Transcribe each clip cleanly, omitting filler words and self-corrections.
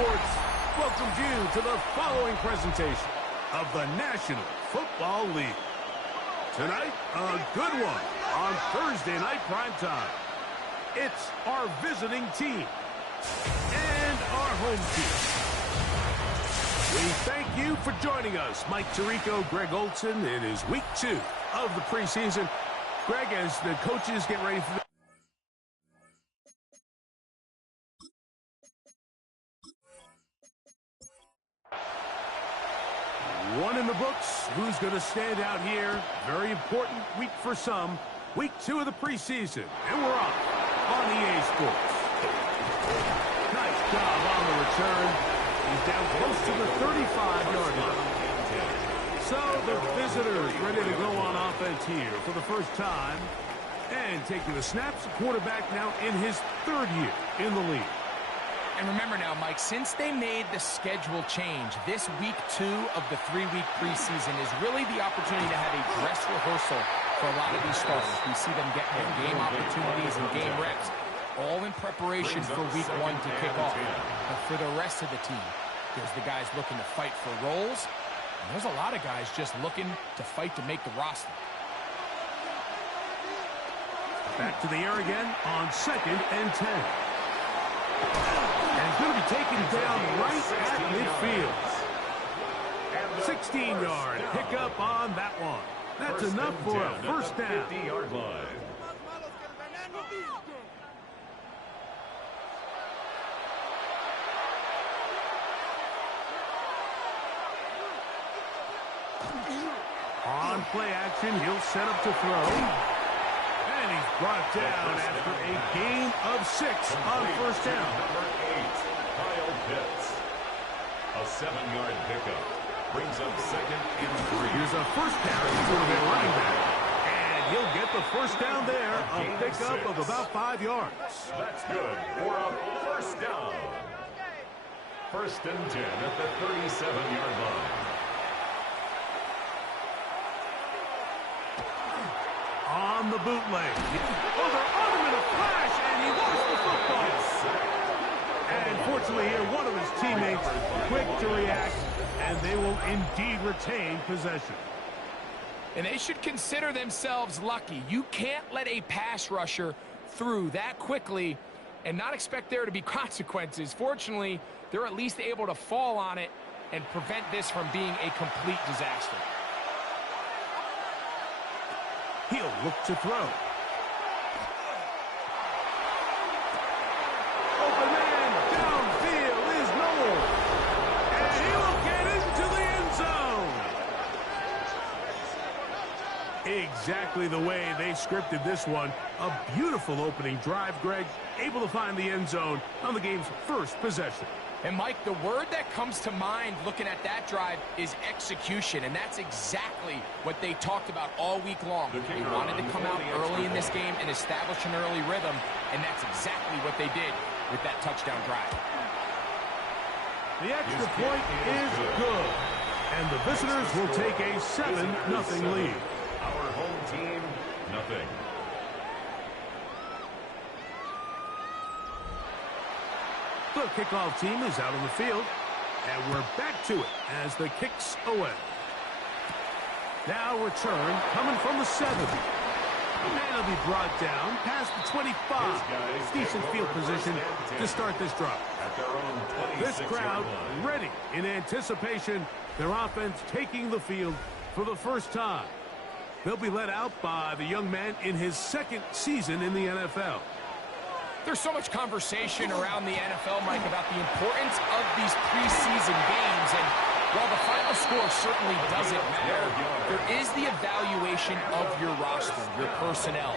Sports welcomes you to the following presentation of the National Football League. Tonight, a good one on Thursday night primetime. It's our visiting team and our home team. We thank you for joining us. Mike Tirico, Greg Olson. It is week 2 of the preseason. Greg, as the coaches get ready for the one in the books. Who's going to stand out here? Very important week for some. Week 2 of the preseason. And we're off on EA Sports. Nice job on the return. He's down close to the 35-yard line. So the visitors ready to go on offense here for the first time. And taking the snaps, quarterback now in his 3rd year in the league. And remember now, Mike, since they made the schedule change, this week 2 of the 3-week preseason is really the opportunity to have a dress rehearsal for a lot of these starters. We see them get more game opportunities and game reps, all in preparation for week 1 to kick off. But for the rest of the team, there's the guys looking to fight for roles, and there's a lot of guys just looking to fight to make the roster. Back to the air again on 2nd and 10. And he's going to be taken down right at midfield. 16-yard pickup on that one. That's enough for a first down. 50-yard line. On play action, he'll set up to throw. And he's brought down after a gain of 6 on first down. Number 8, Kyle Pitts. A 7-yard pickup brings up 2nd and 3. Here's a first carry for the running back. And he'll get the first down there, a pickup of about 5 yards. That's good for a first down. 1st and 10 at the 37-yard line. On the bootleg. Oh, they're on him in a flash, and he lost the football. And fortunately here, one of his teammates quick to react, and they will indeed retain possession. And they should consider themselves lucky. You can't let a pass rusher through that quickly and not expect there to be consequences. Fortunately, they're at least able to fall on it and prevent this from being a complete disaster. He'll look to throw. Open man downfield is Noel. And he will get into the end zone. Exactly the way they scripted this one. A beautiful opening drive, Greg. Able to find the end zone on the game's first possession. And, Mike, the word that comes to mind looking at that drive is execution, and that's exactly what they talked about all week long. They wanted to come out early in this game and establish an early rhythm, and that's exactly what they did with that touchdown drive. The extra point is good, and the visitors will take a 7-0 lead. Our home team, nothing. The kickoff team is out on the field, and we're back to it as the kick's away. Now return coming from the 7. The man will be brought down past the 25. Decent field position to start this drive. This crowd ready in anticipation. Their offense taking the field for the first time. They'll be led out by the young man in his 2nd season in the NFL. There's so much conversation around the NFL, Mike, about the importance of these preseason games. And while the final score certainly doesn't matter, there is the evaluation of your roster, your personnel.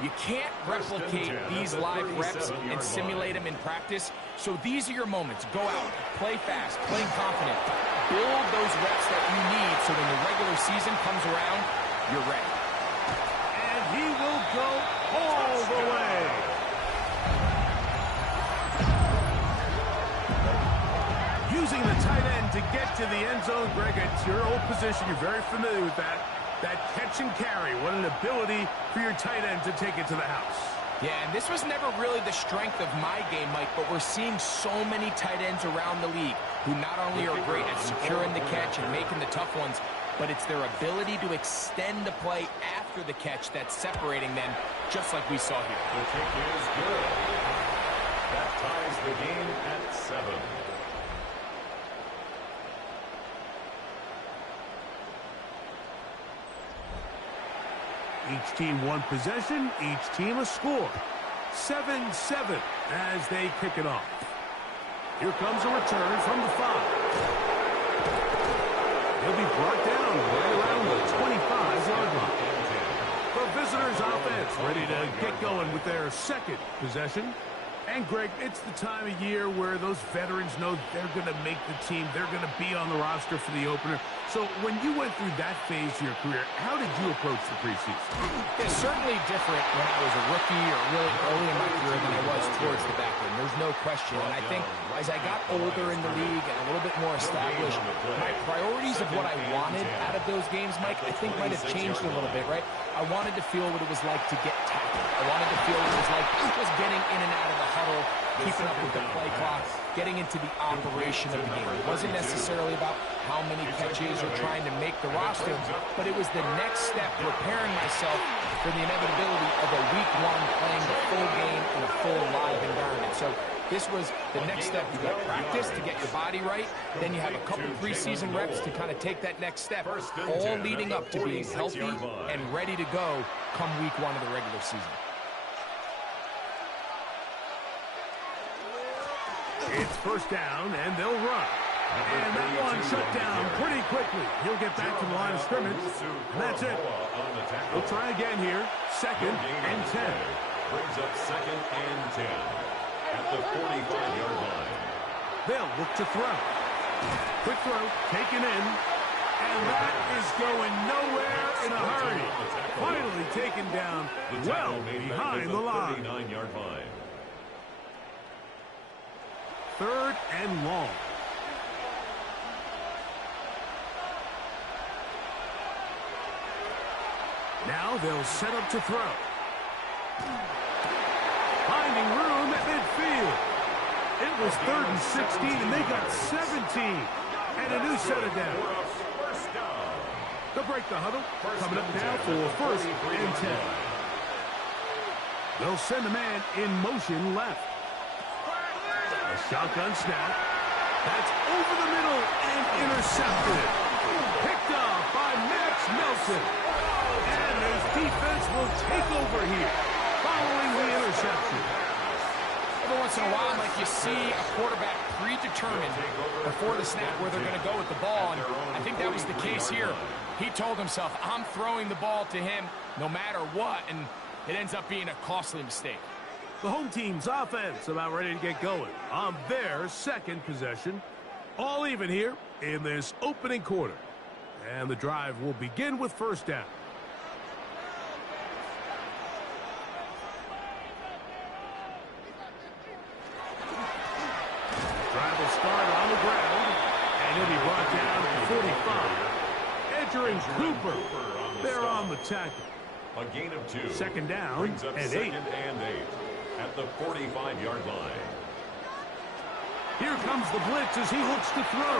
You can't replicate these live reps and simulate them in practice. So these are your moments. Go out, play fast, play confident. Build those reps that you need so when the regular season comes around, you're ready. And he will go all the way. Using the tight end to get to the end zone, Greg, it's your old position. You're very familiar with that. That catch and carry. What an ability for your tight end to take it to the house. Yeah, and this was never really the strength of my game, Mike, but we're seeing so many tight ends around the league who not only are great at securing the catch and making the tough ones, but it's their ability to extend the play after the catch that's separating them, just like we saw here. The kick is good. That ties the game at 7. Each team one possession, each team a score. 7-7 as they kick it off. Here comes a return from the 5. He'll be brought down right around the 25-yard line. The visitors' offense ready to get going with their second possession. And, Greg, it's the time of year where those veterans know they're going to make the team. They're going to be on the roster for the opener. So when you went through that phase of your career, how did you approach the preseason? It's certainly different when I was a rookie or really early in my career than I was towards the back end. There's no question. And I think as I got older in the league and a little bit more established, my priorities of what I wanted out of those games, Mike, I think might have changed a little bit, right? I wanted to feel what it was like to get tackled. I wanted to feel what it was like just getting in and out of the huddle, keeping up with the play clock, getting into the operation of the game. It wasn't necessarily about how many catches or trying to make the roster, but it was the next step, preparing myself for the inevitability of a week 1 playing the full game in a full live environment. So this was the next step. You got to practice to get your body right. Then you have a couple preseason reps to kind of take that next step, all leading up to being healthy and ready to go come week 1 of the regular season. It's first down, and they'll run. And that one shut down pretty quickly. He'll get back to the line of scrimmage, and that's it. We'll try again here. 2nd and 10. Brings up 2nd and 10 at the 45-yard line. They'll look to throw. Quick throw, taken in, and that is going nowhere in a hurry. Finally taken down well behind the line. 39-yard line. 3rd and long. Now they'll set up to throw. Finding room at midfield. It was 3rd and 16, and they got 17. And a new set of downs. They'll break the huddle. Coming up now for 1st and 10. They'll send a man in motion left. A shotgun snap. That's over the middle and intercepted. Picked up by Max Nelson. And his defense will take over here following the interception. Every once in a while, Mike, you see a quarterback predetermined before the snap where they're going to go with the ball, and I think that was the case here. He told himself, I'm throwing the ball to him no matter what, and it ends up being a costly mistake. The home team's offense about ready to get going on their second possession. All even here in this opening quarter. And the drive will begin with first down. Drive will start on the ground, and he'll be brought down to 45. Entering Cooper. They're on the tackle. A gain of 2. 2nd down Brings up and 2nd 8. and 8 at the 45-yard line. Here comes the blitz as he looks to throw.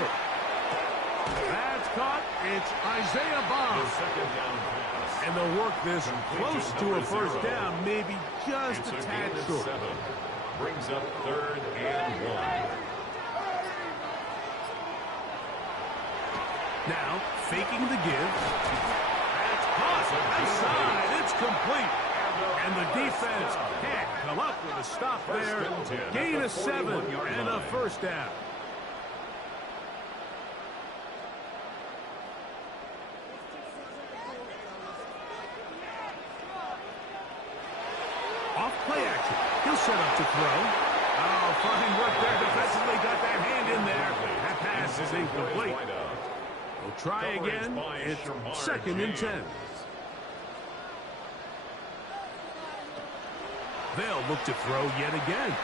That's caught. It's Isaiah Bond. The 2nd down pass. And they'll work this close to a first down, maybe just It's a a tad gain of short. 7. Brings up 3rd and 1. Now, faking the give. That's caught. Outside. It's complete. And the defense can't come up with a stop there. Gain of 7 and a first down. Off play action. He'll set up to throw. Oh, fine work there defensively. Got that hand in there. That pass is incomplete. We'll try again. It's 2nd and 10. They'll look to throw yet again.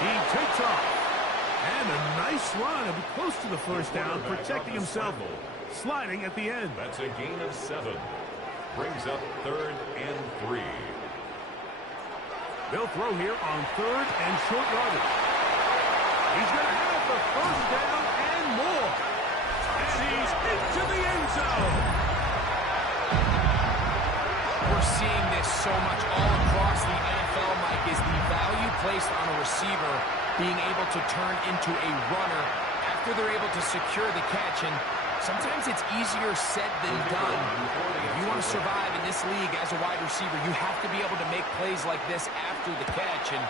He takes off. And a nice run. He'll be close to the first down, protecting himself, sliding at the end. That's a gain of 7. Brings up 3rd and 3. They'll throw here on 3rd and short yardage. He's going to have the first down and more. And he's into the end zone. We're seeing this so much all across the NFL, Mike, is the value placed on a receiver being able to turn into a runner after they're able to secure the catch. And sometimes it's easier said than done. If you want to survive in this league as a wide receiver, you have to be able to make plays like this after the catch. And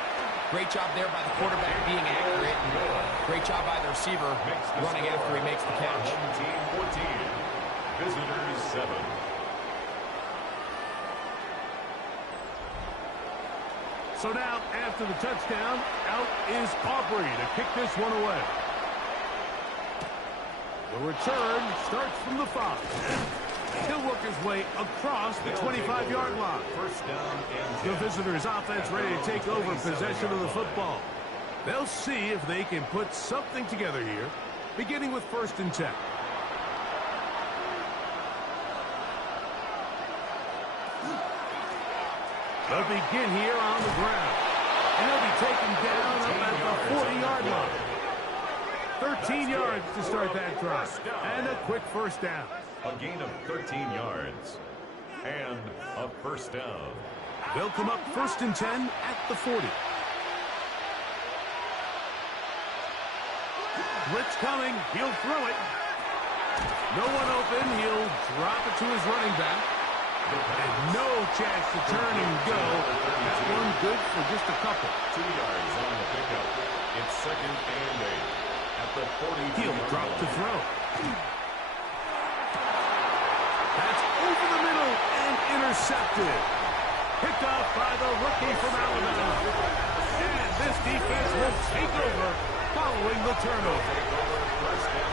great job there by the quarterback being accurate. And great job by the receiver running after he makes the catch. 14, visitors 7. So now, after the touchdown, out is Aubrey to kick this one away. The return starts from the 5. He'll work his way across the 25-yard line. First down and 10. The visitors' offense ready to take over possession of the football. They'll see if they can put something together here, beginning with 1st and 10. They'll begin here on the ground. And they'll be taken down up at the 40-yard line. 13 yards to start that drive. And a quick first down. A gain of 13 yards. And a first down. They'll come up 1st and 10 at the 40. Blitz coming. He'll throw it. No one open. He'll drop it to his running back. And no chance to turn and go. That one good for just a couple. 2 yards on the pickup. It's 2nd and 8. At the 42. He'll drop to throw. That's over the middle and intercepted. Picked off by the rookie from Alabama. And this defense will take over following the turnover.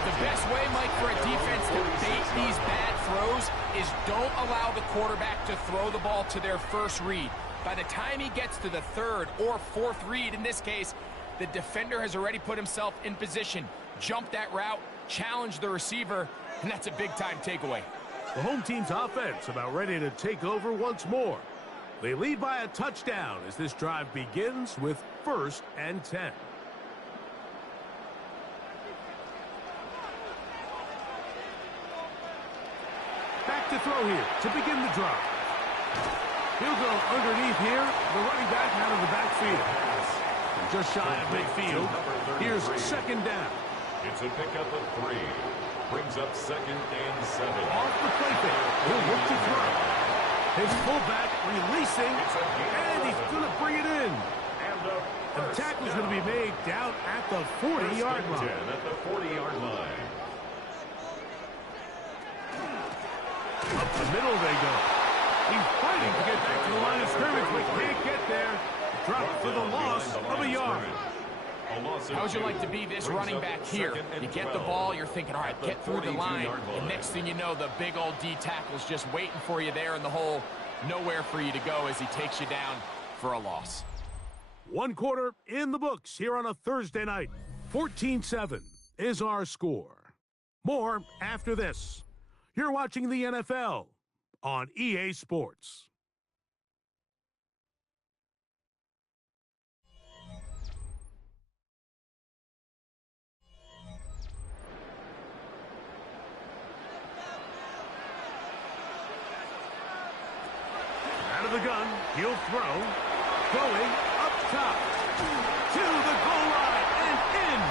The best way, Mike, for a defense to bait these bad throws is don't allow the quarterback to throw the ball to their first read. By the time he gets to the 3rd or 4th read, in this case, the defender has already put himself in position, jumped that route, challenged the receiver, and that's a big-time takeaway. The home team's offense about ready to take over once more. They lead by a touchdown as this drive begins with 1st and 10. Back to throw here to begin the drive. He'll go underneath here. The running back out of the backfield. And just shy of midfield. Here's 2nd down. It's a pickup of 3. Brings up 2nd and 7. Off the play fake. He'll look to throw. His fullback releasing. And he's going to bring it in. The tackle's going to be made down at the 40-yard line. At the 40-yard line. Up the middle they go. He's fighting to get back to the line of scrimmage, but can't get there. Drop for the loss of a yard. How would you like to be this running back here? You get the ball, you're thinking, all right, get through the line. And next thing you know, the big old D tackle's just waiting for you there in the hole. Nowhere for you to go as he takes you down for a loss. 1 quarter in the books here on a Thursday night. 14-7 is our score. More after this. You're watching the NFL on EA Sports. Out of the gun, he'll throw. Going up top. To the goal line and in.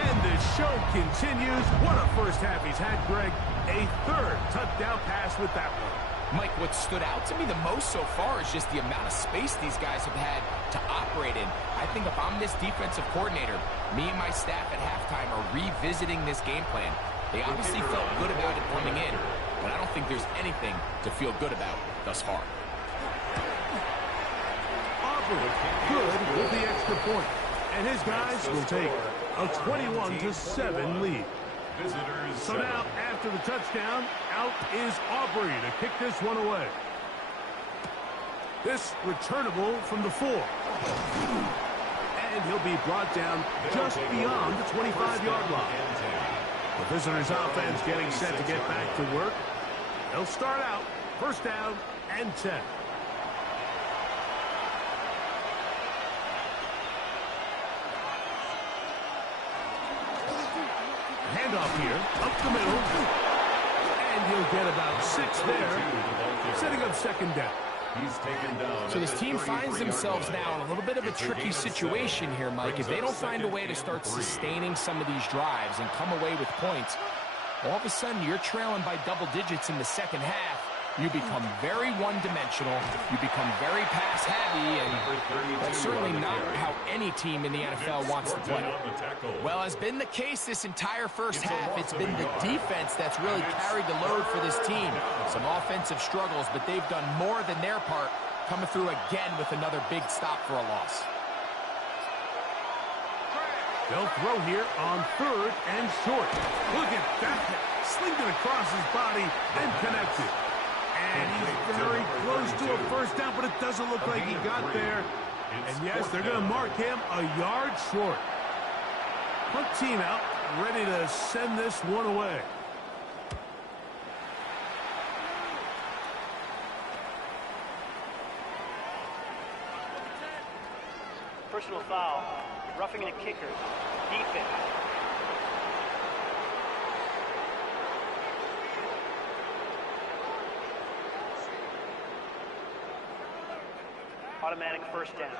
And the show continues. What a first half he's had, Greg. A 3rd touchdown pass with that one. Mike, what stood out to me the most so far is just the amount of space these guys have had to operate in. I think if I'm this defensive coordinator, me and my staff at halftime are revisiting this game plan. They obviously felt good about it coming in, but I don't think there's anything to feel good about thus far. Aubrey good with the extra point. And his guys will take a 21-7 lead. So now, after the touchdown, out is Aubrey to kick this one away. This returnable from the 4. And he'll be brought down just beyond the 25-yard line. The visitors' offense getting set to get back to work. They'll start out First down and 10. Handoff here, up the middle. And he'll get about 6 there, setting up second down. He's taken down. So this team finds themselves now in a little bit of a tricky situation here, Mike. If they don't find a way to start sustaining some of these drives and come away with points, all of a sudden you're trailing by double digits in the second half. You become very one-dimensional. You become very pass-heavy, and that's certainly not how any team in the NFL wants to play. Well, has been the case this entire first half. It's been the defense that's really carried the load for this team. Some offensive struggles, but they've done more than their part, coming through again with another big stop for a loss. They'll throw here on third and short. Look at that. Slinged it across his body and connected. And he's very close to a first down, but it doesn't look like he got there. And yes, they're going to mark him a yard short. Punt team out, ready to send this one away. Personal foul, roughing the kicker, defense. Automatic first down.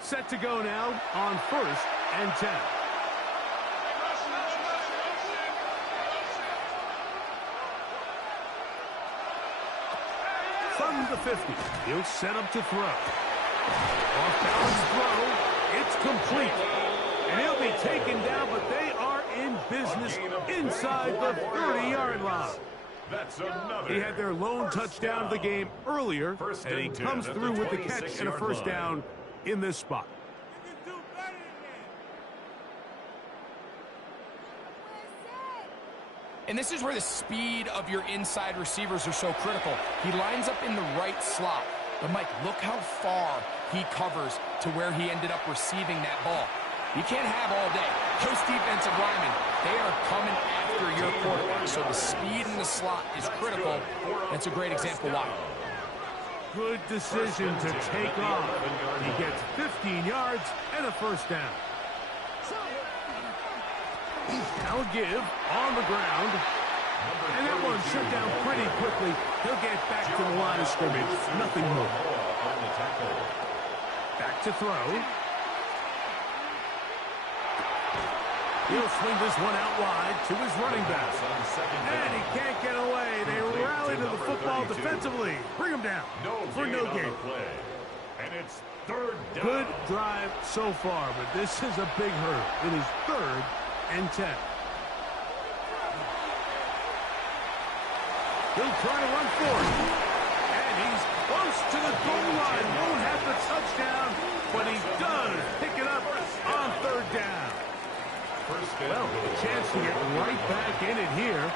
Set to go now on first and 10. From the 50, he'll set up to throw. Off-balance throw, it's complete. And he'll be taken down, but they are in business inside the 30-yard line. That's another. He had their lone touchdown of the game earlier, and he comes through with the catch and a first down in this spot. And this is where the speed of your inside receivers are so critical. He lines up in the right slot. But, Mike, look how far he covers to where he ended up receiving that ball. You can't have all day. Those defensive linemen, they are coming after your quarterback. So the speed in the slot is critical. That's a great example why. Good decision to take off. He gets 15 yards and a first down. Now a give on the ground. And that one shut down pretty quickly. He'll get back to the line of scrimmage. Nothing more. Back to throw. He'll swing this one out wide to his running back. And he can't get away. They rally to the football defensively. Bring him down for no gain. And it's third down. Good drive so far, but this is a big hurt. It is third and 10. He'll try to run for it. And he's close to the goal line. Won't have the touchdown, but he does pick it up on third down. Well, a chance to get right back in it here.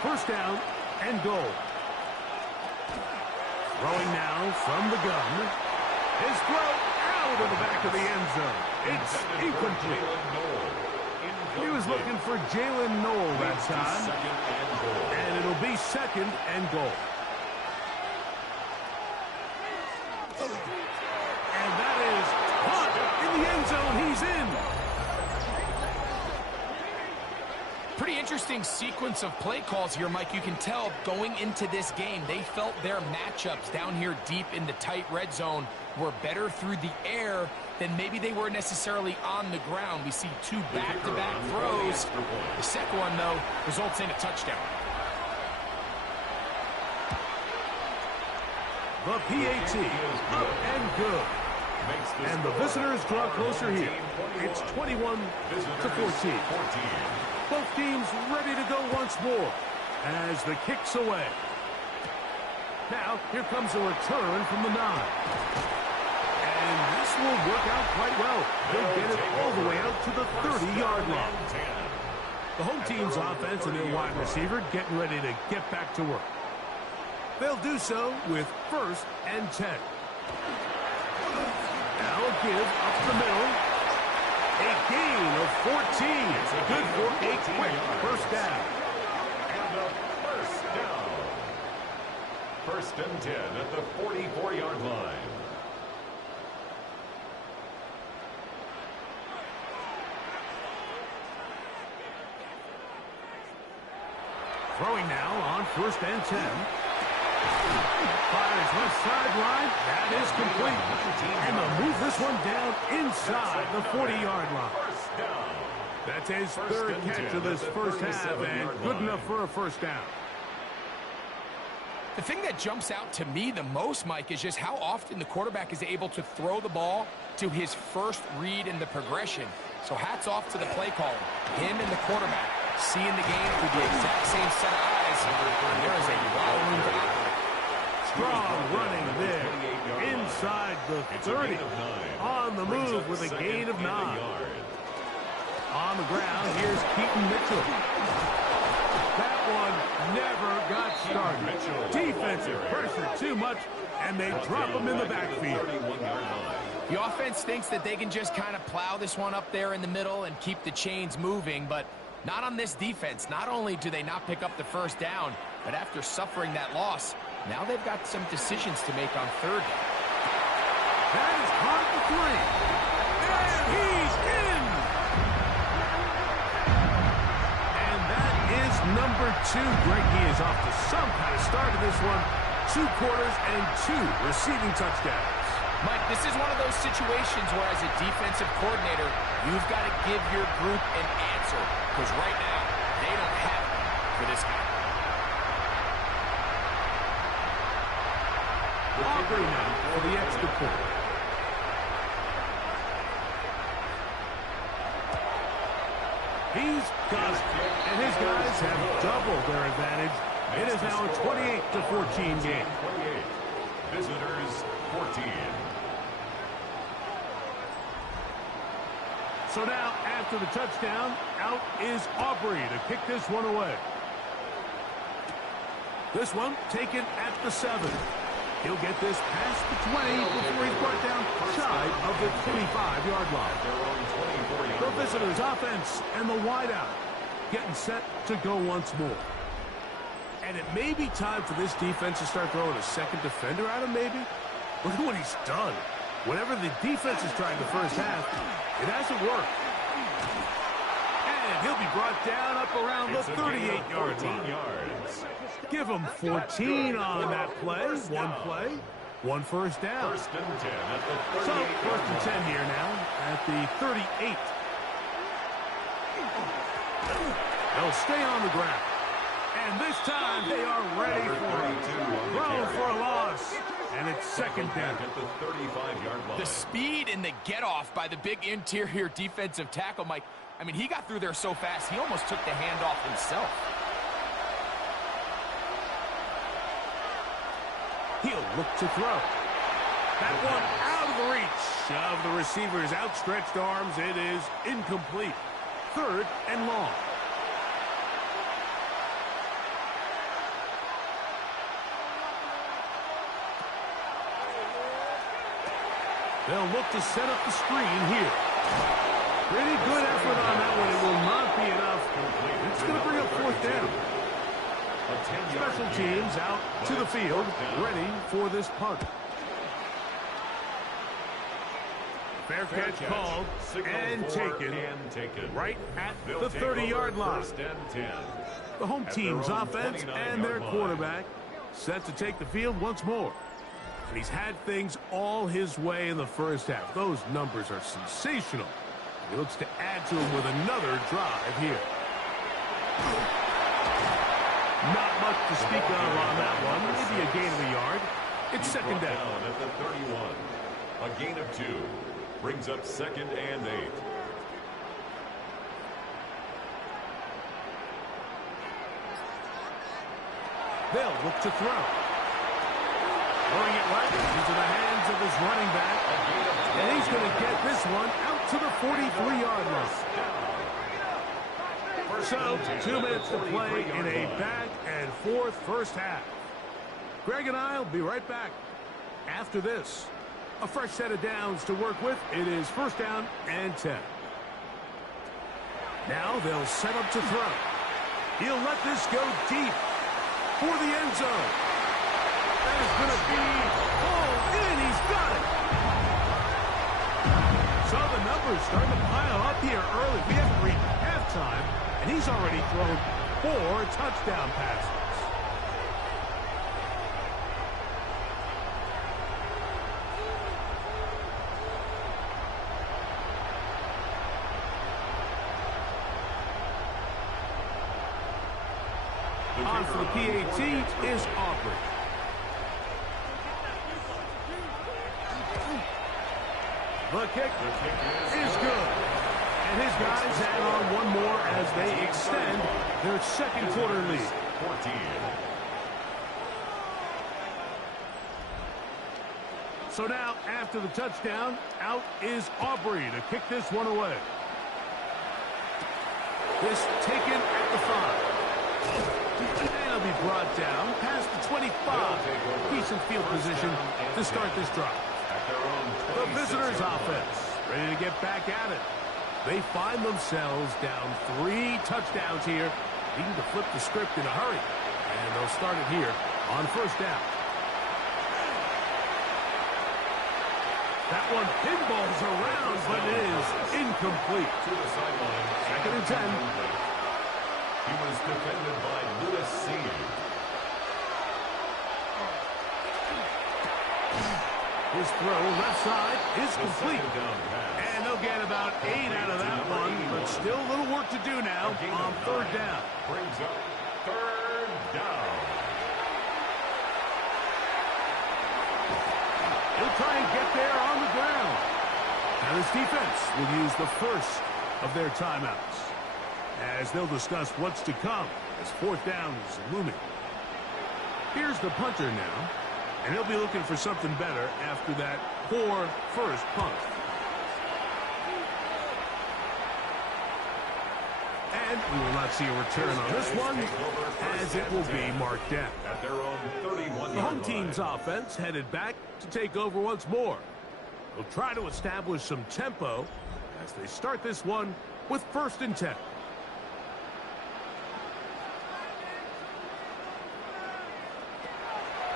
First down and goal. Throwing now from the gun. His throw out of the back of the end zone. It's incomplete. He was looking for Jalen Noel that time. And it'll be second and goal. And that is caught in the end zone. He's in. Pretty interesting sequence of play calls here, Mike. You can tell going into this game, they felt their matchups down here deep in the tight red zone were better through the air than maybe they were necessarily on the ground. We see two back-to-back throws. The second one, though, results in a touchdown. The PAT up and good. And the visitors draw closer here. It's 21-14. Both teams ready to go once more as the kick's away. Now, here comes a return from the 9. And this will work out quite well. They'll get it all the way out to the 30-yard line. The home team's offense and their wide receiver getting ready to get back to work. They'll do so with first and 10. Now a give up the middle. A gain of 14. Good for a quick first down. First and 10 at the 44-yard line. Throwing now on first and 10. Fires left sideline. That is complete. And they'll move this one down inside the 40-yard line. That's his third catch of this first half, and good enough for a first down. The thing that jumps out to me the most, Mike, is just how often the quarterback is able to throw the ball to his first read in the progression. So hats off to the play caller. Him and the quarterback seeing the game through the exact same set of eyes. And there is a lot of room to operate. Strong running there. Inside the 30. On the move with a gain of 9. On the ground, here's Keaton Mitchell. That one never got started. Defensive pressure too much, and they drop him in the backfield. The offense thinks that they can just kind of plow this one up there in the middle and keep the chains moving, but not on this defense. Not only do they not pick up the first down, but after suffering that loss, now they've got some decisions to make on third down. That is caught the 3. And he's in! And that is number 2. Greg, he is off to some kind of start in this one. 2 quarters and 2 receiving touchdowns. Mike, this is one of those situations where as a defensive coordinator, you've got to give your group an answer. Because right now, they don't have it for this guy. Aubrey now for the extra point. He's got it. And his guys have doubled their advantage. It is now a 28-14 game. 28. Visitors 14. So now, after the touchdown, out is Aubrey to kick this one away. This one taken at the 7. He'll get this past the 20 before he's brought down shy of the 25-yard line. The visitors' offense and the wideout getting set to go once more. And it may be time for this defense to start throwing a second defender at him, maybe. Look at what he's done. Whatever the defense is trying the first half, it hasn't worked. And he'll be brought down up around the 38-yard line. Give him 14 on that play. One first down. First and 10 at the 38. So, first and 10 here now at the 38. They'll stay on the ground. And this time they are ready for it. Throw for a loss. And it's second down. At the 35-yard line. The speed and the get-off by the big interior defensive tackle, Mike. I mean, he got through there so fast, he almost took the handoff himself. He'll look to throw. That one out of the reach of the receiver's outstretched arms. It is incomplete. Third and long. They'll look to set up the screen here. Pretty good effort on that one. It will not be enough. It's going to bring up fourth down. Special teams out to the field, ready for this punt. Fair catch called and taken right at the 30-yard line. The home team's offense and their quarterback set to take the field once more. And he's had things all his way in the first half. Those numbers are sensational. He looks to add to them with another drive here. Not much to speak of on that one. Maybe a gain of a yard. It's second down. At the 31. A gain of 2. Brings up second and 8. They'll look to throw. Throwing it right into the hands of his running back. And he's going to get this one out to the 43-yard line. So, 2 minutes to play in a back-and-forth first half. Greg and I will be right back after this. A fresh set of downs to work with. It is first down and 10. Now they'll set up to throw. He'll let this go deep for the end zone. that is going to be pulled in. He's got it. So the numbers starting to pile up here early. We haven't reached halftime, and he's already thrown 4 touchdown passes. On for the PAT is Aubrey. The kick is good. And his guys add on one more as they extend their second quarter lead. 14. So now, after the touchdown, out is Aubrey to kick this one away. This taken at the 5. And he'll be brought down past the 25. Decent field position to start this drive. The visitors' offense ready to get back at it. They find themselves down 3 touchdowns here, needing to flip the script in a hurry. And they'll start it here on first down. That one pinballs around, but it is incomplete. To the sideline. Second and 10. He was defended by Lewis C. His throw left side is complete. And they'll get about 8 out of that one, but still a little work to do now on third down. Brings up third down. He'll try and get there on the ground. Now this defense will use the first of their timeouts, as they'll discuss what's to come as fourth down is looming. Here's the punter now, and he'll be looking for something better after that poor first punt. And we will not see a return on this one, as it will be marked down. At their own 31. The home team's offense headed back to take over once more. They'll try to establish some tempo as they start this one with first and 10.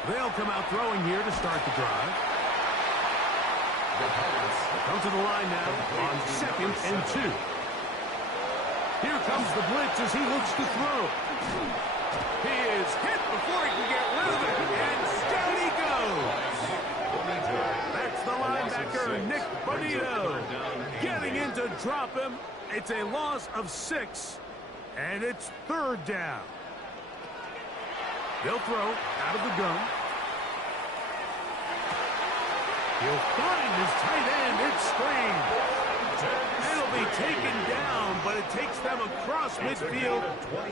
They'll come out throwing here to start the drive. Come to the line now on second and 2. Here comes the blitz as he looks to throw. He is hit before he can get rid of it, and down he goes. That's the linebacker, Nick Bonito, getting in to drop him. It's a loss of 6, and it's third down. They'll throw out of the gun. He'll find his tight end. It's screened. It'll be taken down, but it takes them across midfield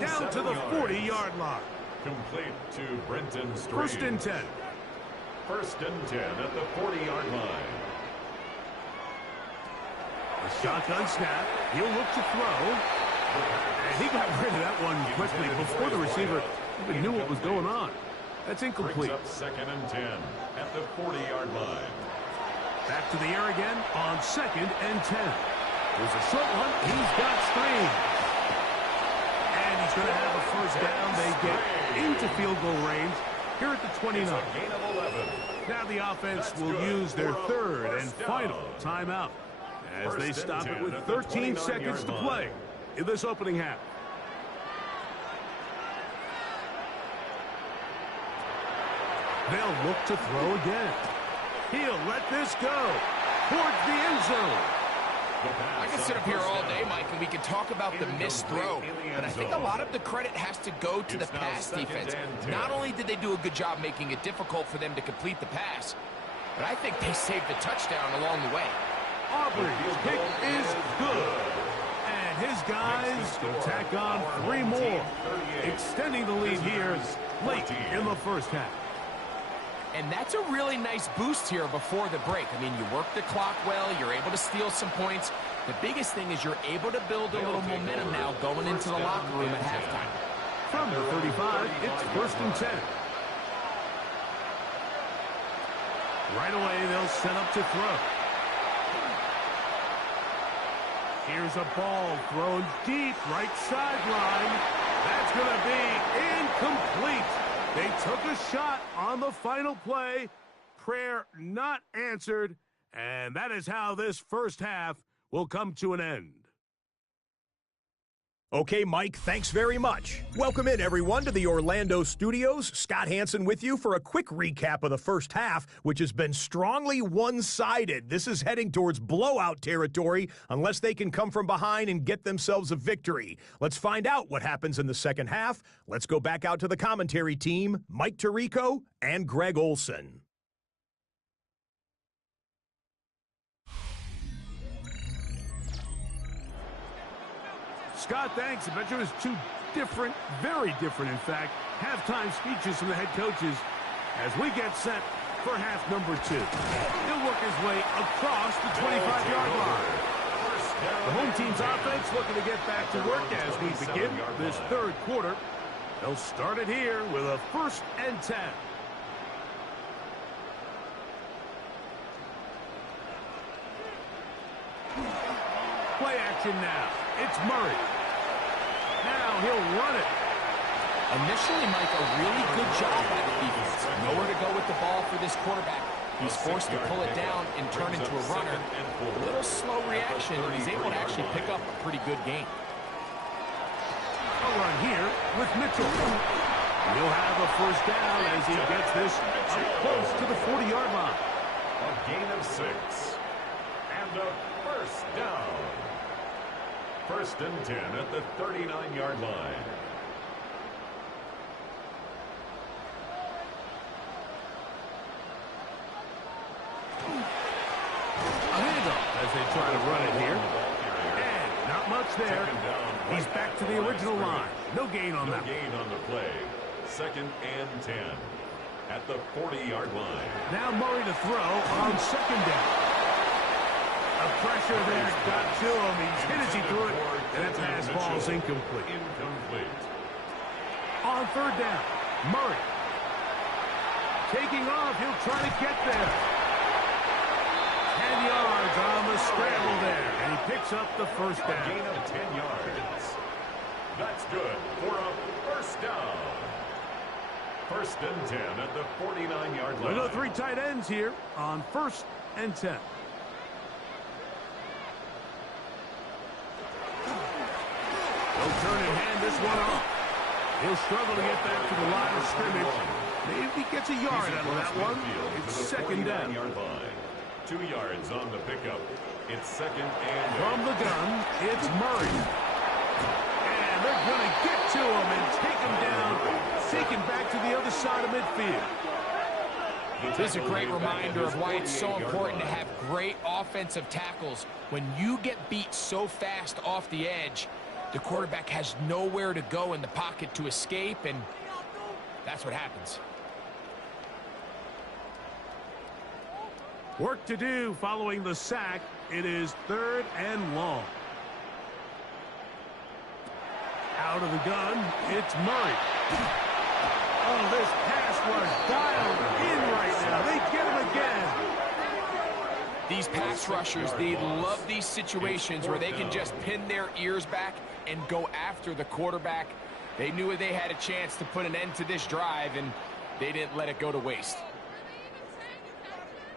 down to the 40-yard line. Complete to Brenton Strange. First and 10. First and 10 at the 40-yard line. A shotgun snap. He'll look to throw. And he got rid of that one quickly before the receiver even knew what was going on. That's incomplete. Brings up second and 10 at the 40-yard line. Back to the air again on second and 10. There's a short one. He's got screen. And he's going to have a first down. They get into field goal range here at the 29. Gain of 11. Now the offense will use their third and final timeout as they stop it with 13 seconds to play in this opening half. They'll look to throw again. He'll let this go towards the end zone. I can sit up here all day, Mike, and we can talk about the missed throw, but I think a lot of the credit has to go to the pass defense. Not only did they do a good job making it difficult for them to complete the pass, but I think they saved the touchdown along the way. Aubrey's kick is good. And his guys will tack on 3 more, extending the lead here late in the first half. And that's a really nice boost here before the break. I mean, you work the clock well, you're able to steal some points. The biggest thing is you're able to build a little momentum now going into the locker room at halftime. From the 35, it's first and 10. Right away, they'll set up to throw. Here's a ball thrown deep right sideline. That's going to be incomplete. They took a shot on the final play. Prayer not answered. And that is how this first half will come to an end. Okay, Mike, thanks very much. Welcome in, everyone, to the Orlando studios. Scott Hansen with you for a quick recap of the first half, which has been strongly one-sided. This is heading towards blowout territory unless they can come from behind and get themselves a victory. Let's find out what happens in the second half. Let's go back out to the commentary team, Mike Tirico and Greg Olson. Scott, thanks. I bet you it was two different, very different, in fact, halftime speeches from the head coaches as we get set for half number 2. He'll work his way across the 25-yard line. The home team's offense looking to get back to work as we begin this third quarter. They'll start it here with a 1st and 10. Play action now. It's Murray. Now he'll run it. Initially, Mike, a really good job by the defense. Nowhere to go with the ball for this quarterback. He's forced to pull it down and turn into a runner. A little slow reaction, and he's able to actually pick up a pretty good gain. A run here with Mitchell. He'll have a 1st down as he gets this up close to the 40-yard line. A gain of 6. And a 1st down. 1st and 10 at the 39-yard line. A handoff as they try to run it here. And not much there. He's back to the original line. No gain on that. No gain on the play. 2nd and 10 at the 40-yard line. Now Murray to throw on 2nd down. The pressure there got to him. He's hit as he threw it, and that pass ball's incomplete. On 3rd down, Murray. Taking off, he'll try to get there. 10 yards on the scramble there, and he picks up the 1st down. A gain of 10 yards. That's good for a 1st down. 1st and 10 at the 49-yard line. We'll go 3 tight ends here on 1st and 10. He'll turn and hand this one off. He'll struggle to get back to the line of scrimmage. Maybe gets a yard out of that one. It's 2nd down. 2 yards on the pickup. It's 2nd and... From the gun, it's Murray. And they're going to get to him and take him down, taken back to the other side of midfield. This is a great reminder of why it's so important to have great offensive tackles. When you get beat so fast off the edge, the quarterback has nowhere to go in the pocket to escape, and that's what happens. Work to do following the sack. It is 3rd and long. Out of the gun, it's Murray. Oh, this pass was dialed in right now. They get him again. These pass rushers, they love these situations where they can just pin their ears back and go after the quarterback. They knew they had a chance to put an end to this drive, and they didn't let it go to waste.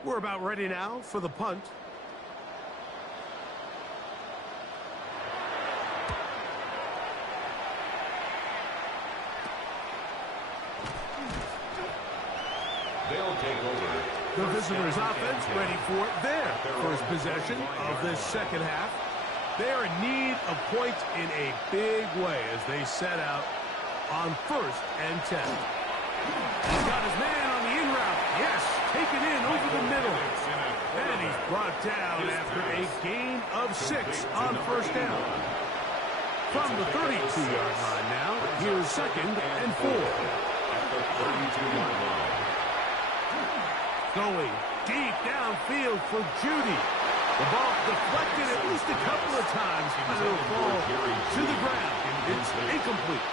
We're about ready now for the punt. They'll take over. The visitors' offense ready for their first possession of this second half. They're in need of points in a big way as they set out on 1st and 10. He's got his man on the in route. Yes, taken in over the middle. And he's brought down after a gain of 6 on 1st down. From the 32-yard line now, here's 2nd and 4. At the 32-yard line. Going deep downfield for Judy. The ball deflected at least a couple of times, but it'll fall to the ground. It's incomplete.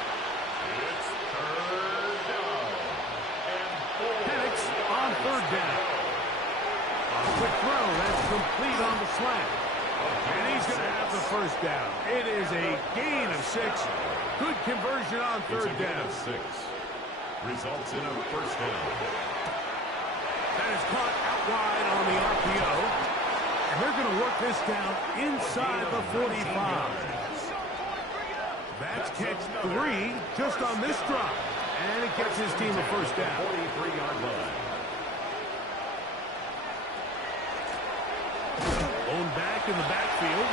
It's 3rd down. And Penix on 3rd down. A quick throw, that's complete on the slant. And he's going to have the 1st down. It is a gain of 6. Good conversion on 3rd down. 6. results in a first down. That is caught out wide on the RPO. And they're going to work this down inside the 45. That's catch 3 just on this drive. And it gets his team a first down. 43-yard line. Blown back in the backfield.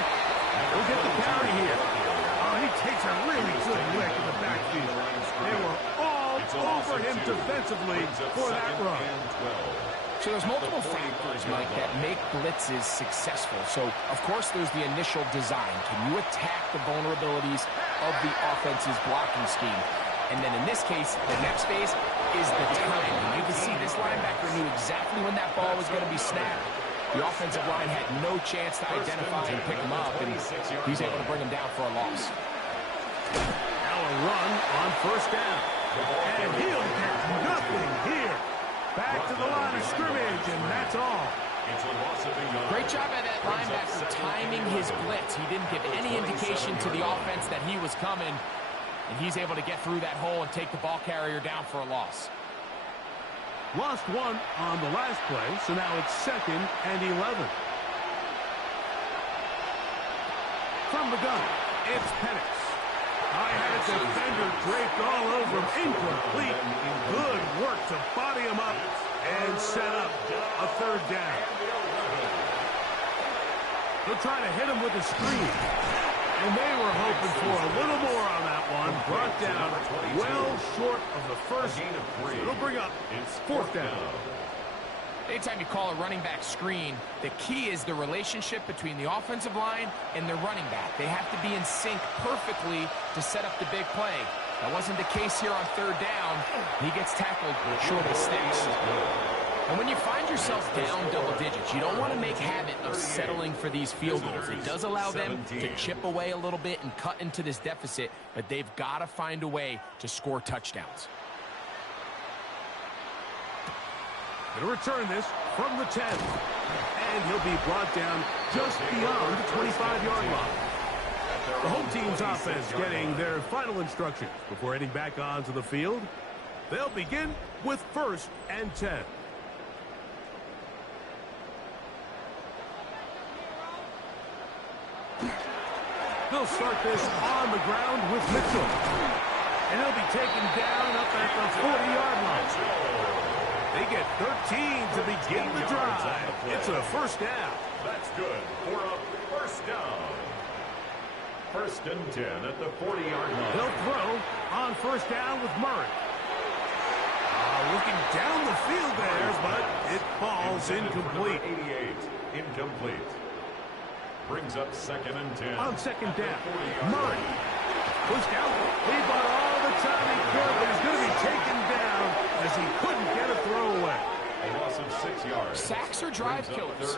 He'll get the carry here. Oh, he takes a really good lick in the backfield. They were all over him defensively for that run. So there's multiple factors, Mike, that make blitzes successful. So, of course, there's the initial design. Can you attack the vulnerabilities of the offense's blocking scheme? And then in this case, the next phase is the timing. You can see this linebacker knew exactly when that ball was going to be snapped. The offensive line had no chance to identify and pick him up, and he's able to bring him down for a loss. Now a run on first down. And he'll get nothing here. Back to the line of scrimmage, and that's all. Great job by that linebacker timing his blitz. He didn't give any indication to the offense that he was coming, and he's able to get through that hole and take the ball carrier down for a loss. Lost one on the last play, so now it's 2nd and 11. From the gun, it's Penix. I had a defender draped all over him. Incomplete. Good work to body him up and set up a third down. They'll try to hit him with a screen. And they were hoping for a little more on that one. Brought down well short of the first. It'll bring up 4th down. Anytime you call a running back screen, the key is the relationship between the offensive line and their running back. They have to be in sync perfectly to set up the big play. That wasn't the case here on 3rd down. He gets tackled short of the sticks. And when you find yourself down double digits, you don't want to make habit of settling for these field goals. It does allow them to chip away a little bit and cut into this deficit, but they've got to find a way to score touchdowns. Going to return this from the 10. And he'll be brought down just beyond the 25-yard line. The home team's offense getting their final instructions before heading back onto the field. They'll begin with 1st and 10. They'll start this on the ground with Mitchell. And he'll be taken down up at the 40-yard line. They get 13 to begin the drive. It's a first down. That's good for a first down. 1st and 10 at the 40-yard line. They'll throw on first down with Murray. Looking down the field there, but it falls incomplete. 88, incomplete. Brings up 2nd and 10. On 2nd down, Murray pushed out. He bought all the time he could, but he's going to be taken down as he couldn't get a throwaway. A loss of 6 yards. Sacks are drive killers.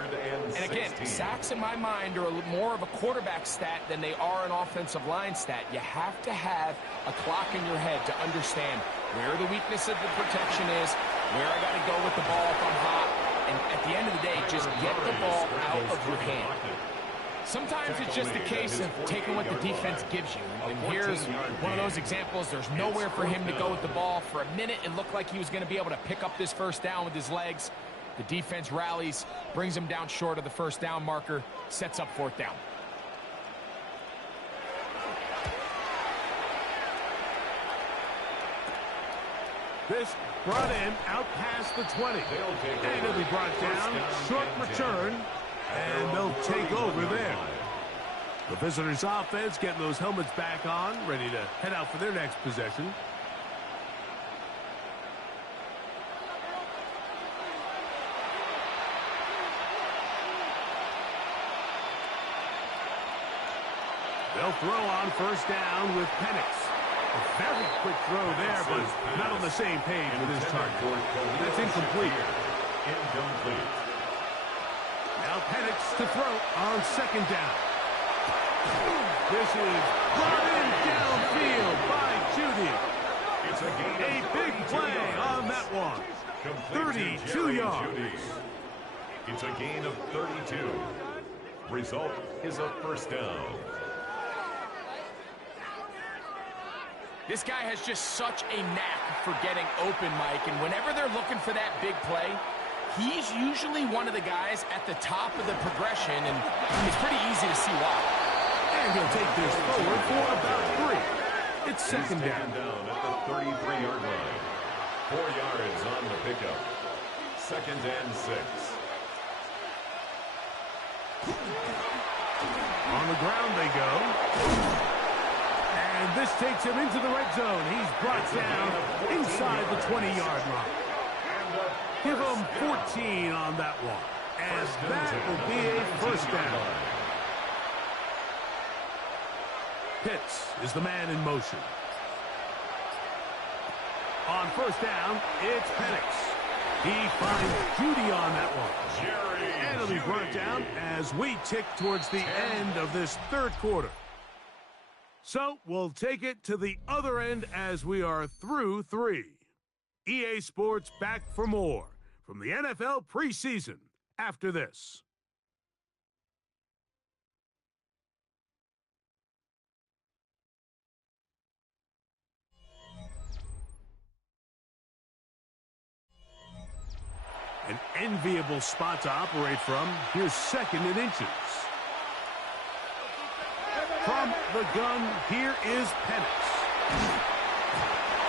And again, sacks in my mind are more of a quarterback stat than they are an offensive line stat. You have to have a clock in your head to understand where the weakness of the protection is, where I got to go with the ball if I'm hot, and at the end of the day, just get the ball out of your hand. Sometimes it's just a case of taking what the defense gives you. And here's one of those examples. There's nowhere for him to go with the ball. For a minute, it looked like he was going to be able to pick up this first down with his legs. The defense rallies, brings him down short of the first down marker, sets up 4th down. This brought in out past the 20. And he'll be brought down, short return, and they'll take over there. The visitors' offense getting those helmets back on, ready to head out for their next possession. They'll throw on first down with Penix. A very quick throw there, but not on the same page with his target. That's incomplete. Incomplete. Now Penix to throw on 2nd down. This is brought in downfield by Judy. It's a big play on that one. 32 yards. It's a gain of 32. Result is a first down. This guy has just such a knack for getting open, Mike, and whenever they're looking for that big play, he's usually one of the guys at the top of the progression, and it's pretty easy to see why. And he'll take this forward for about 3. It's second down. At the 33-yard line. 4 yards on the pickup. Second and 6. On the ground they go. And this takes him into the red zone. He's brought down inside the 20-yard line. Give him 14 on that one. And that will be a first down. Pitts is the man in motion. On first down, it's Penix. He finds Judy on that one. And it'll be brought down as we tick towards the end of this third quarter. So we'll take it to the other end as we are through 3. EA Sports back for more from the NFL preseason after this. An enviable spot to operate from. Here's second and inches. From the gun, here is Penix.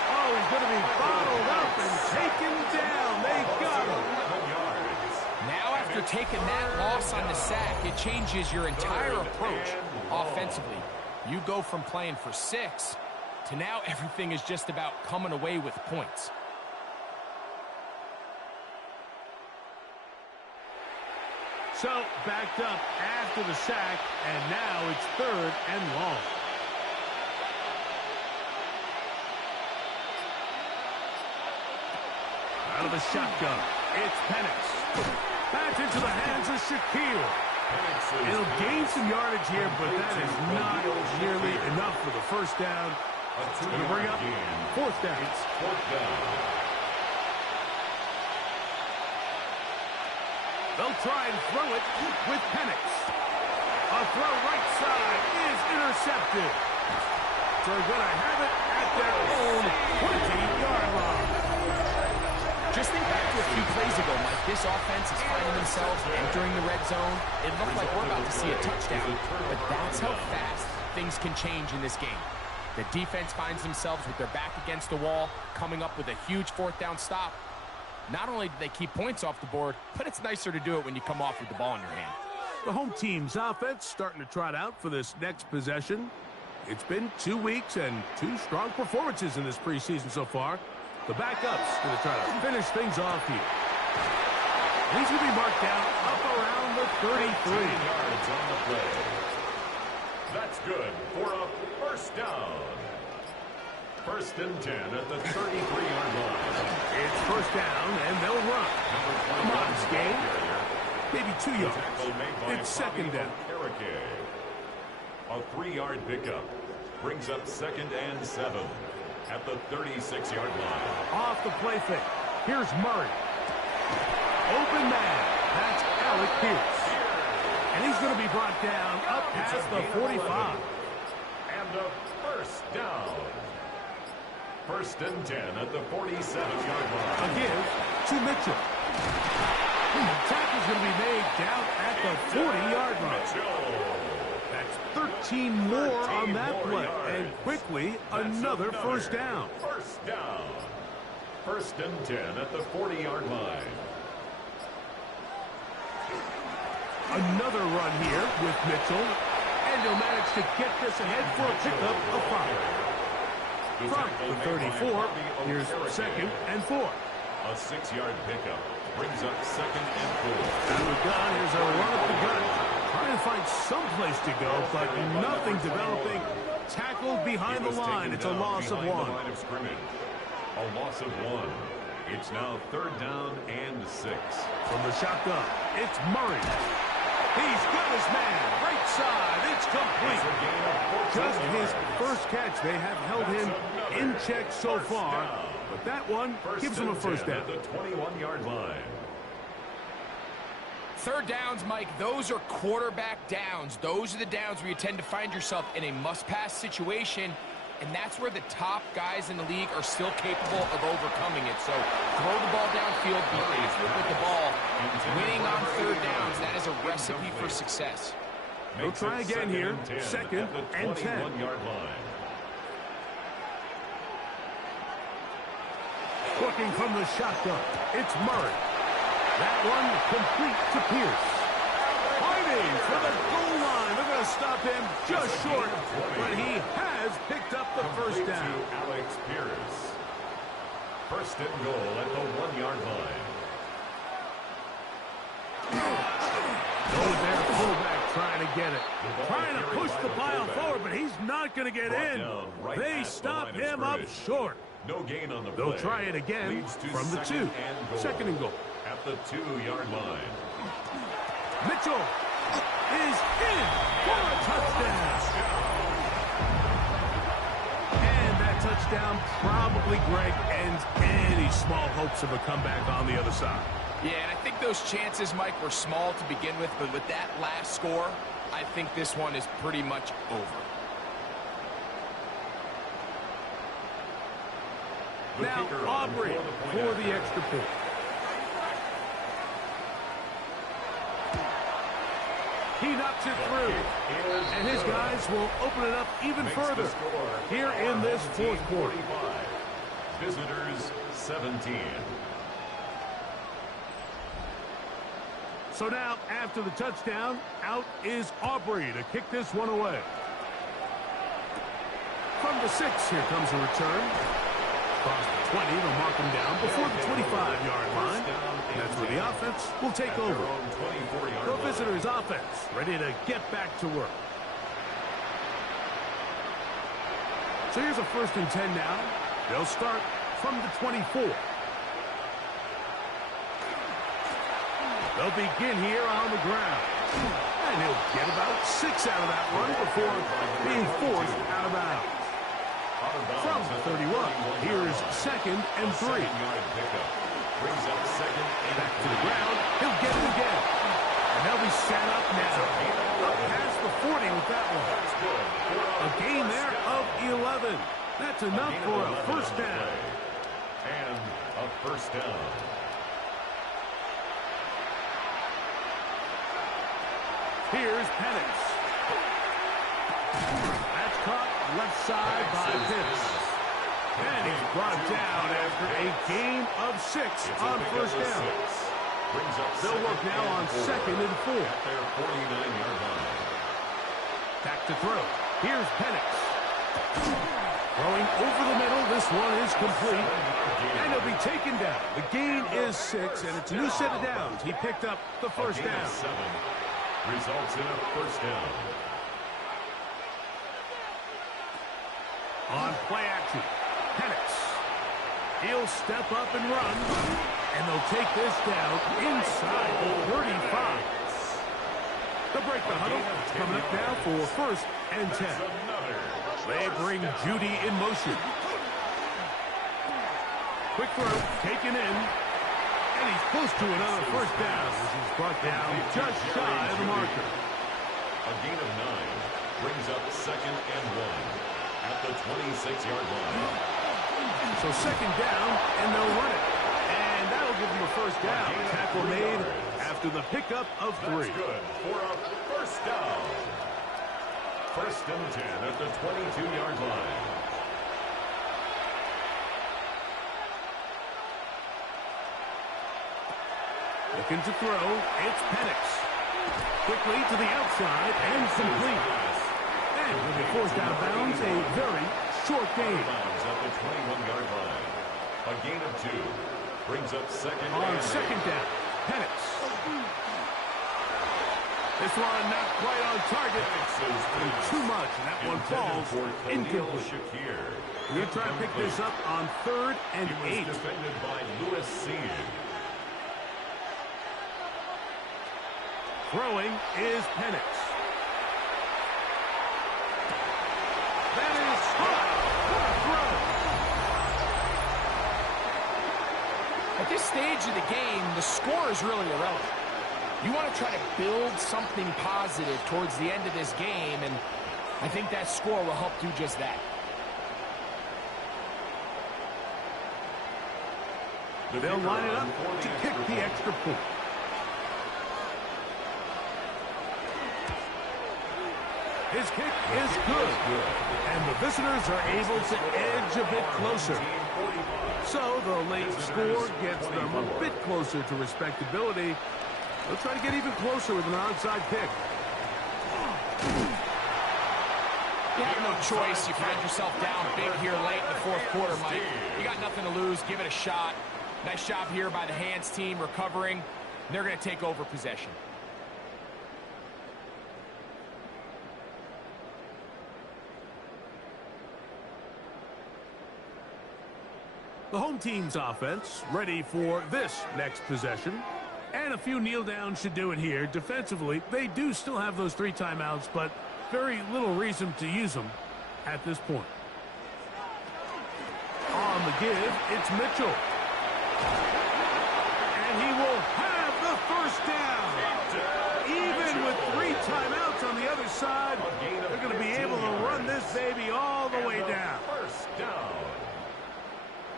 Oh, he's going to be bottled up and taken down. They got him. Now, after taking that loss on the sack, it changes your entire approach offensively. You go from playing for 6 to now everything is just about coming away with points. So, backed up after the sack, and now it's third and long. Out of the shotgun, it's Penix. Back into the hands of Shaquille. It'll gain some yardage here, but that is not nearly enough for the first down. It's going to bring up fourth down. They'll try and throw it with Penix. A throw right side is intercepted. So they're going to have it at their own 20-yard line. Just think back to a few plays ago, Mike. This offense is finding themselves entering the red zone. It looked like we're about to see a touchdown, but that's how fast things can change in this game. The defense finds themselves with their back against the wall, coming up with a huge fourth down stop. Not only do they keep points off the board, but it's nicer to do it when you come off with the ball in your hand. The home team's offense starting to trot out for this next possession. It's been 2 weeks and 2 strong performances in this preseason so far. The backup's going to try to finish things off here. He's going to be marked down up around the 33. Yards on the play. That's good for a first down. First and 10 at the 33-yard line. It's first down, and they'll run. A modest gain. Maybe 2 yards. It's second down. A 3-yard pickup brings up second and 7 at the 36-yard line. Off the play fake. Here's Murray. Open man. That's Alec Pierce. And he's going to be brought down up past the 45. And a first down. First and 10 at the 47-yard line. A give to Mitchell. The tackle's going to be made down at the 40-yard line. That's 13 more on that play. And quickly, another first down. First down. First and 10 at the 40-yard line. Another run here with Mitchell. And he'll manage to get this ahead for a pickup of 5. From the 34, here's second and 4. A 6-yard pickup brings up second and 4. Out of the gun, here's a run up the gut. Trying to find some place to go, but nothing developing. Tackled behind the line. It's a loss of 1. A loss of 1. It's now third down and 6. From the shotgun, it's Murray. He's got his man. Right side. It's complete. Just his first catch. They have held him in check so far. But that one gives him a first down. At the 21-yard line. Third downs, Mike, those are quarterback downs. Those are the downs where you tend to find yourself in a must-pass situation. and that's where the top guys in the league are still capable of overcoming it. So throw the ball downfield, be accurate with the ball. Winning on third downs, that is a recipe for success. They'll try again here, second and 10. Looking from the shotgun, it's Murray. That one complete to Pierce. Fighting for the goal line. They're going to stop him just short, but he has picked up the first down. Alex Pierce. First and goal at the 1-yard line. Over there, fullback trying to get it. Trying to push the pile forward, but he's not going to get in. They stop him up short. No gain on the play. They'll try it again from the 2. Second and goal. At the 2-yard line. Mitchell is in for a touchdown. And that touchdown probably, Greg, ends any small hopes of a comeback on the other side. Yeah, and I think those chances, Mike, were small to begin with, but with that last score, I think this one is pretty much over. Now Aubrey for the extra point. He knocks it through, and his guys will open it up even further here in this fourth quarter. Visitors 17. So now, after the touchdown, out is Aubrey to kick this one away. From the 6, here comes a return. Across the 20, they'll mark him down before the 25-yard line. And that's where the offense will take over. The visitors' offense ready to get back to work. So here's a 1st and 10 now. They'll start from the 24. They'll begin here on the ground. And he'll get about 6 out of that one before being forced out of bounds. From the 31, here's 2nd and 3. Back to the ground. He'll get it again. And they'll be set up now. Up past the 40 with that one. A gain there of 11. That's enough for a first down. And a first down. Here's Penix. That's caught left side by Pitts. And he's brought down after a gain of 6 on first down. They'll work now on 2nd and 4. At their 49-yard line. Back to throw. Here's Penix. Throwing over the middle. This one is complete. And he'll be taken down. The gain is 6, and it's a new set of downs. He picked up the first down. 7 results in a first down. On play action, Penix. He'll step up and run, and they'll take this down inside the 35. They'll break the huddle. Coming up now for 1st and 10. They bring Judy in motion. Quick throw, taken in, and he's close to another first down as he's brought down just shy of the marker. A gain of 9 brings up 2nd and 1. At the 26-yard line. So 2nd down, and they'll run it. And that'll give them a first down. Tackle made after the pickup of 3. That's good for a first down. 1st and 10 at the 22-yard line. Looking to throw, it's Penix. Quickly to the outside and complete. And he'll be forced out of bounds, a very short gain. At the 21-yard line. A gain of 2 brings up 2nd On and 2nd down, Penix. This one not quite on target. And too much, and that one falls incomplete. We're going to try to pick this up on 3rd and 8. Defended by Lewis Seed. Throwing is Penix. That is hot for a throw. At this stage of the game, the score is really irrelevant. You want to try to build something positive towards the end of this game, and I think that score will help do just that. They'll line it up to kick the extra point. His kick is good. And the visitors are able to edge a bit closer. So the late score gets them a bit closer to respectability. They'll try to get even closer with an onside kick. You have no choice. You find yourself down big here late in the fourth quarter, Mike. You got nothing to lose. Give it a shot. Nice job here by the hands team recovering. They're going to take over possession. The home team's offense ready for this next possession. And a few kneel downs should do it here. Defensively, they do still have those 3 timeouts, but very little reason to use them at this point. On the give, it's Mitchell. And he will have the first down. Even with 3 timeouts on the other side, they're going to be able to run this baby all the way down. First down.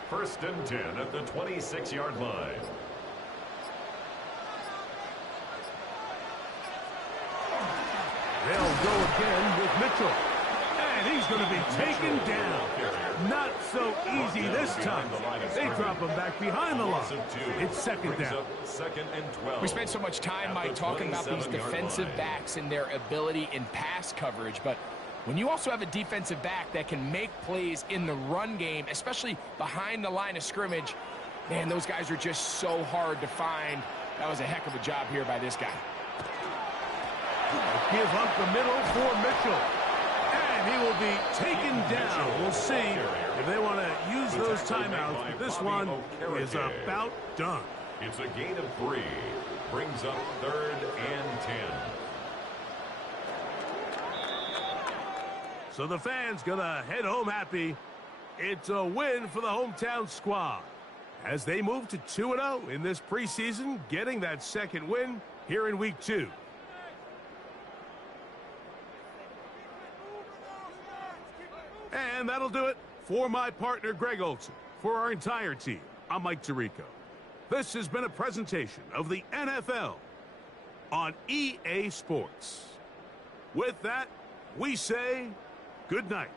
First and 10 at the 26-yard line. They'll go again with Mitchell. And he's going to be taken down. Not so easy this time. They drop him back behind the line. It's second down. Second and 12. We spent so much time, Mike, talking about these defensive backs and their ability in pass coverage, but when you also have a defensive back that can make plays in the run game, especially behind the line of scrimmage, man, those guys are just so hard to find. That was a heck of a job here by this guy. Give up the middle for Mitchell. And he will be taken down. We'll see if they want to use those timeouts. But this one is about done. It's a gain of 3. Brings up 3rd and 10. So the fans gonna head home happy. It's a win for the hometown squad as they move to 2-0 in this preseason, getting that second win here in week 2. And that'll do it for my partner Greg Olson. For our entire team, I'm Mike Tirico. This has been a presentation of the NFL on EA Sports. With that, we say good night.